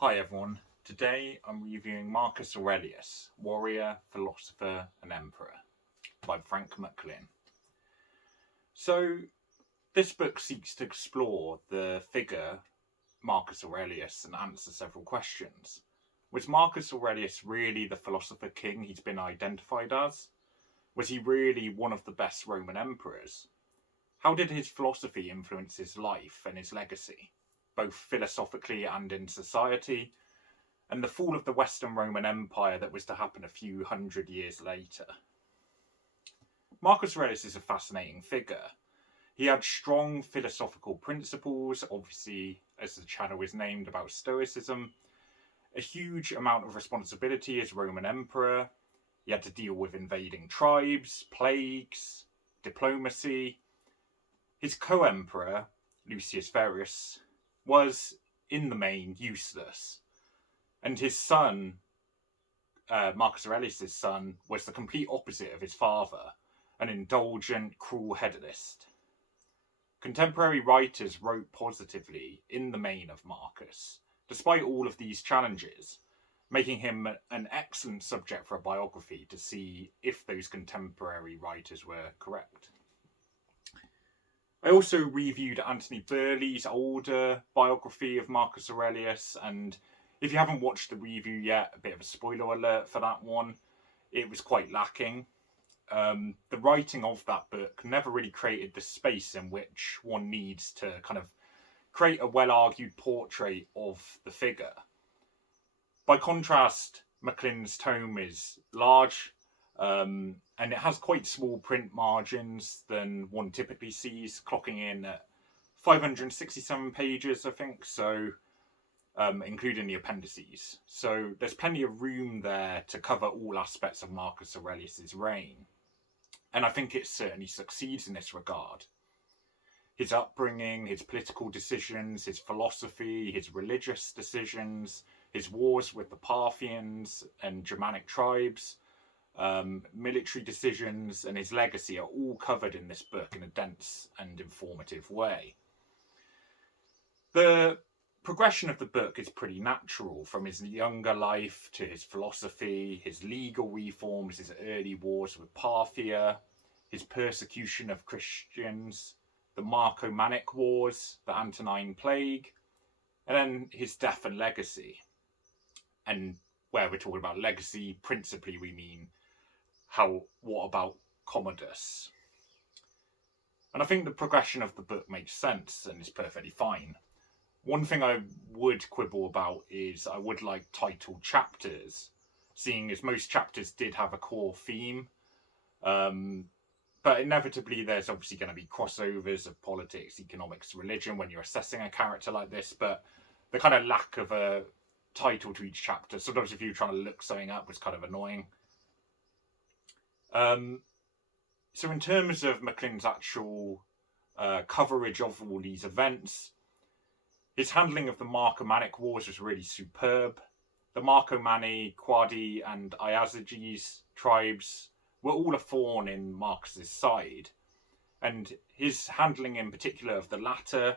Hi everyone, today I'm reviewing Marcus Aurelius, Warrior, Philosopher and Emperor by Frank McLynn. So this book seeks to explore the figure Marcus Aurelius and answer several questions. Was Marcus Aurelius really the philosopher king he's been identified as? Was he really one of the best Roman emperors? How did his philosophy influence his life and his legacy, both philosophically and in society, and the fall of the Western Roman Empire that was to happen a few hundred years later? Marcus Aurelius is a fascinating figure. He had strong philosophical principles, obviously, as the channel is named, about Stoicism, a huge amount of responsibility as Roman Emperor. He had to deal with invading tribes, plagues, diplomacy. His co-emperor, Lucius Verus, was, in the main, useless. And his son, Marcus Aurelius' son, was the complete opposite of his father, an indulgent, cruel hedonist. Contemporary writers wrote positively, in the main, of Marcus, despite all of these challenges, making him an excellent subject for a biography to see if those contemporary writers were correct. I also reviewed Anthony Burley's older biography of Marcus Aurelius, and if you haven't watched the review yet, a bit of a spoiler alert for that one, it was quite lacking. The writing of that book never really created the space in which one needs to kind of create a well-argued portrait of the figure. By contrast, McLynn's tome is large, and it has quite small print margins than one typically sees, clocking in at 567 pages, I think, so including the appendices. So there's plenty of room there to cover all aspects of Marcus Aurelius's reign. And I think it certainly succeeds in this regard. His upbringing, his political decisions, his philosophy, his religious decisions, his wars with the Parthians and Germanic tribes, military decisions, and his legacy are all covered in this book in a dense and informative way. The progression of the book is pretty natural, from his younger life to his philosophy, his legal reforms, his early wars with Parthia, his persecution of Christians, the Marcomannic Wars, the Antonine Plague, and then his death and legacy. And where we're talking about legacy, principally we mean what about Commodus? And I think the progression of the book makes sense and is perfectly fine. One thing I would quibble about is I would like titled chapters, seeing as most chapters did have a core theme. But inevitably there's obviously going to be crossovers of politics, economics, religion when you're assessing a character like this, but the kind of lack of a title to each chapter, sometimes if you're trying to look something up, was kind of annoying. So in terms of McLynn's actual coverage of all these events, his handling of the Marcomannic Wars was really superb. The Marcomanni, Quadi, and Iazyges tribes were all a thorn in Marcus's side, and his handling in particular of the latter,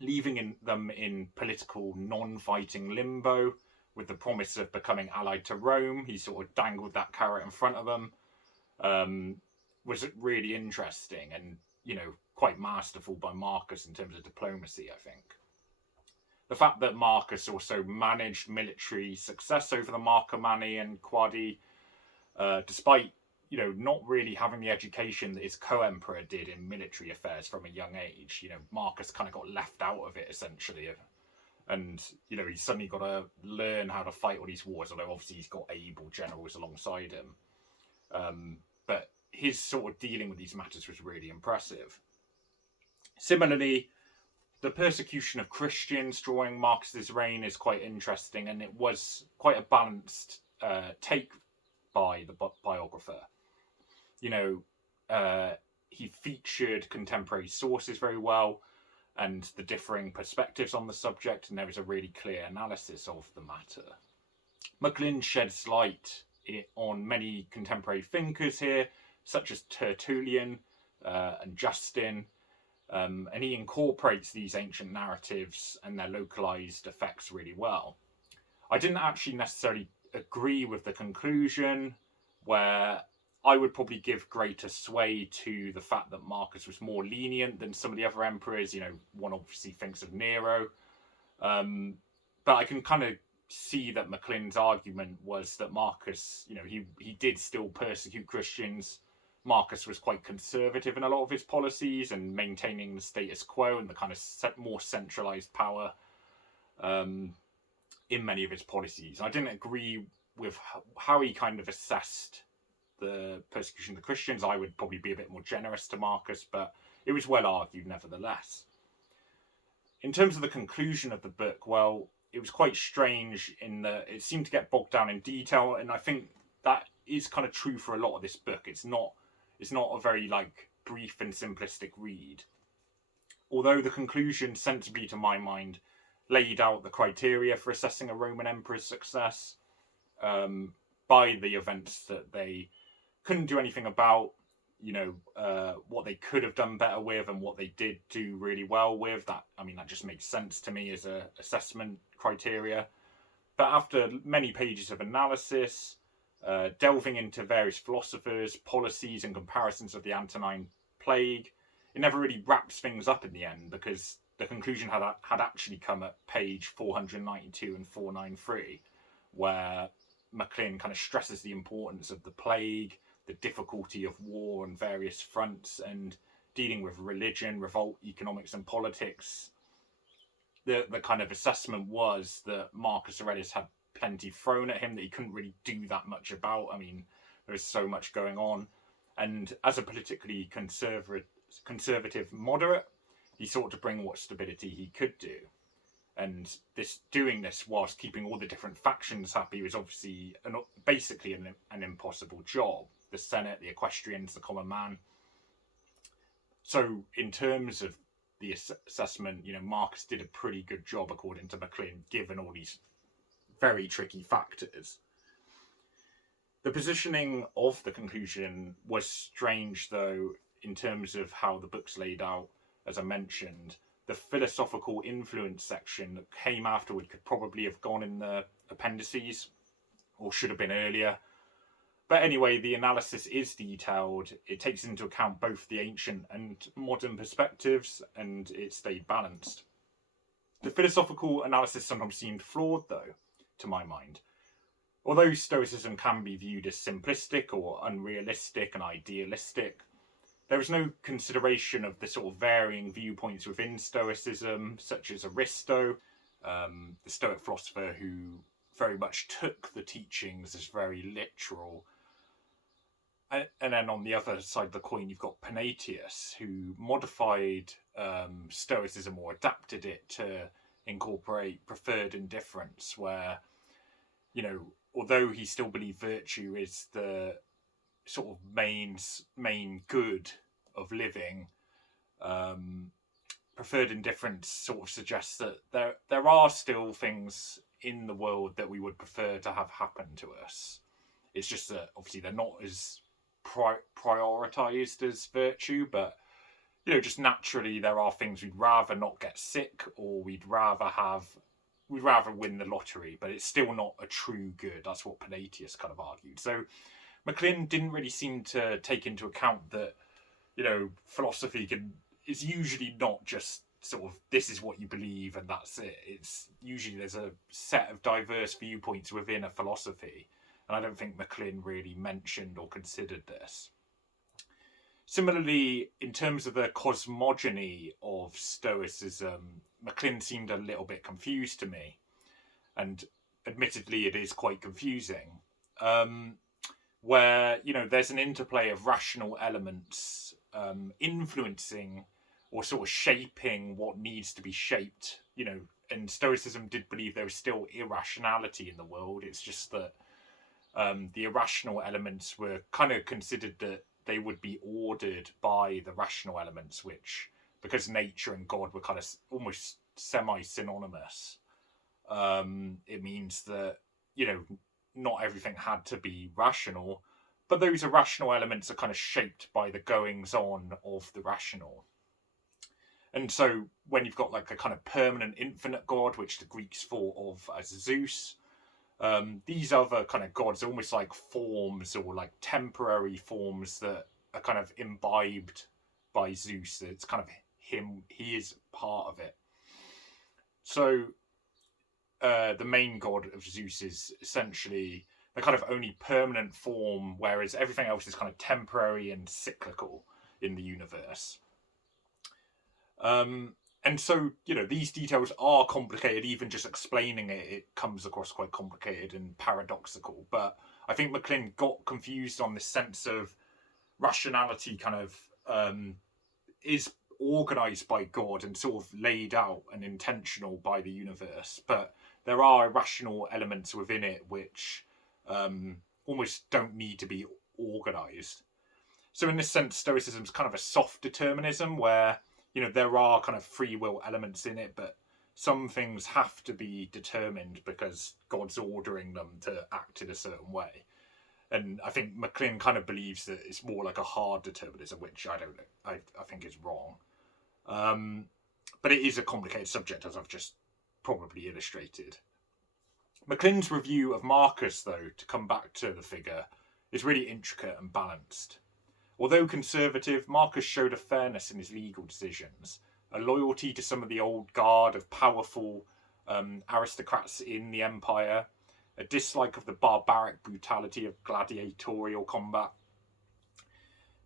leaving them in political non-fighting limbo with the promise of becoming allied to Rome, he sort of dangled that carrot in front of them, was really interesting and, quite masterful by Marcus in terms of diplomacy, I think. The fact that Marcus also managed military success over the Marcomanni and Quadi, despite, not really having the education that his co-emperor did in military affairs from a young age. Marcus kind of got left out of it, essentially. And, he's suddenly got to learn how to fight all these wars, although obviously he's got able generals alongside him. But his sort of dealing with these matters was really impressive. Similarly, the persecution of Christians during Marcus's reign is quite interesting, and it was quite a balanced take by the biographer. He featured contemporary sources very well and the differing perspectives on the subject, and there was a really clear analysis of the matter. McLynn sheds light on many contemporary thinkers here, such as Tertullian and Justin, and he incorporates these ancient narratives and their localized effects really well. I didn't actually necessarily agree with the conclusion, where I would probably give greater sway to the fact that Marcus was more lenient than some of the other emperors. One obviously thinks of Nero. But I can kind of see that McLynn's argument was that Marcus, he did still persecute Christians. Marcus was quite conservative in a lot of his policies and maintaining the status quo and the kind of more centralized power in many of his policies. I didn't agree with how he kind of assessed the persecution of the Christians. I would probably be a bit more generous to Marcus, but it was well argued nevertheless. In terms of the conclusion of the book, well, it was quite strange in that it seemed to get bogged down in detail, and I think that is kind of true for a lot of this book. It's not a very brief and simplistic read. Although the conclusion, sensibly to my mind, laid out the criteria for assessing a Roman emperor's success by the events that they couldn't do anything about, what they could have done better with and what they did do really well with. That just makes sense to me as a assessment criteria. But after many pages of analysis, delving into various philosophers, policies and comparisons of the Antonine Plague, it never really wraps things up in the end, because the conclusion had actually come at page 492 and 493, where McLynn kind of stresses the importance of the plague, the difficulty of war on various fronts, and dealing with religion, revolt, economics, and politics. The kind of assessment was that Marcus Aurelius had plenty thrown at him that he couldn't really do that much about. There was so much going on. And as a politically conservative moderate, he sought to bring what stability he could do. And doing this whilst keeping all the different factions happy was obviously basically an impossible job. The Senate, the equestrians, the common man. So in terms of the assessment, Marcus did a pretty good job according to McLynn, given all these very tricky factors. The positioning of the conclusion was strange, though, in terms of how the book's laid out. As I mentioned, the philosophical influence section that came afterward could probably have gone in the appendices, or should have been earlier. But anyway, the analysis is detailed. It takes into account both the ancient and modern perspectives, and it stayed balanced. The philosophical analysis sometimes seemed flawed, though, to my mind. Although Stoicism can be viewed as simplistic or unrealistic and idealistic, there was no consideration of the sort of varying viewpoints within Stoicism, such as Aristo, the Stoic philosopher who very much took the teachings as very literal. And then on the other side of the coin, you've got Panaetius, who modified Stoicism or adapted it to incorporate preferred indifference, where, although he still believed virtue is the sort of main good of living, preferred indifference sort of suggests that there are still things in the world that we would prefer to have happen to us. It's just that obviously they're not as prioritized as virtue, but just naturally there are things we'd rather not get sick, or we'd rather win the lottery, but it's still not a true good. That's what Panaetius kind of argued. So McLynn didn't really seem to take into account that, philosophy is usually not just sort of, this is what you believe and that's it. It's usually there's a set of diverse viewpoints within a philosophy. And I don't think McLynn really mentioned or considered this. Similarly, in terms of the cosmogony of Stoicism, McLynn seemed a little bit confused to me. And admittedly, it is quite confusing. Where, there's an interplay of rational elements influencing or sort of shaping what needs to be shaped. And Stoicism did believe there was still irrationality in the world. It's just that the irrational elements were kind of considered that they would be ordered by the rational elements, which, because nature and God were kind of almost semi-synonymous, it means that, not everything had to be rational, but those irrational elements are kind of shaped by the goings-on of the rational. And so when you've got like a kind of permanent infinite God, which the Greeks thought of as Zeus, These other kind of gods are almost like forms or like temporary forms that are kind of imbibed by Zeus. It's kind of him, he is part of it. So the main god of Zeus is essentially the kind of only permanent form, whereas everything else is kind of temporary and cyclical in the universe. And so, these details are complicated. Even just explaining it comes across quite complicated and paradoxical. But I think McLynn got confused on this sense of rationality kind of is organized by God and sort of laid out and intentional by the universe. But there are irrational elements within it which almost don't need to be organized. So in this sense, Stoicism is kind of a soft determinism where there are kind of free will elements in it, but some things have to be determined because God's ordering them to act in a certain way. And I think McLynn kind of believes that it's more like a hard determinism, which I think is wrong. But it is a complicated subject, as I've just probably illustrated. McLynn's review of Marcus, though, to come back to the figure, is really intricate and balanced. Although conservative, Marcus showed a fairness in his legal decisions, a loyalty to some of the old guard of powerful aristocrats in the empire, a dislike of the barbaric brutality of gladiatorial combat.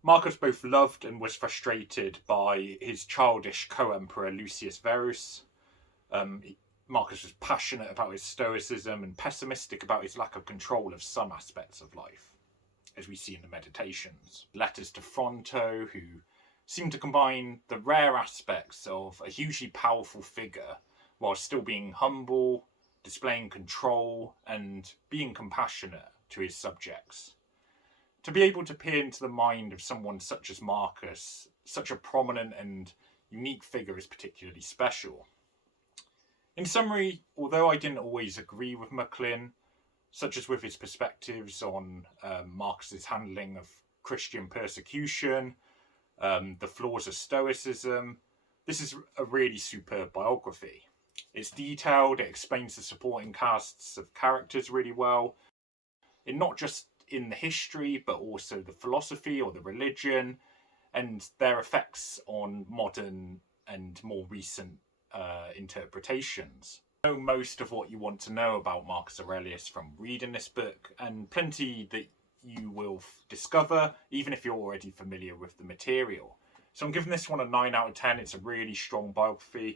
Marcus both loved and was frustrated by his childish co-emperor Lucius Verus. Marcus was passionate about his stoicism and pessimistic about his lack of control of some aspects of life, as we see in the Meditations. Letters to Fronto, who seem to combine the rare aspects of a hugely powerful figure while still being humble, displaying control, and being compassionate to his subjects. To be able to peer into the mind of someone such as Marcus, such a prominent and unique figure, is particularly special. In summary, although I didn't always agree with McLynn, such as with his perspectives on Marcus's handling of Christian persecution, the flaws of Stoicism, this is a really superb biography. It's detailed, it explains the supporting casts of characters really well, not just in the history, but also the philosophy or the religion, and their effects on modern and more recent interpretations. Know most of what you want to know about Marcus Aurelius from reading this book, and plenty that you will discover even if you're already familiar with the material. So I'm giving this one a 9 out of 10. It's a really strong biography.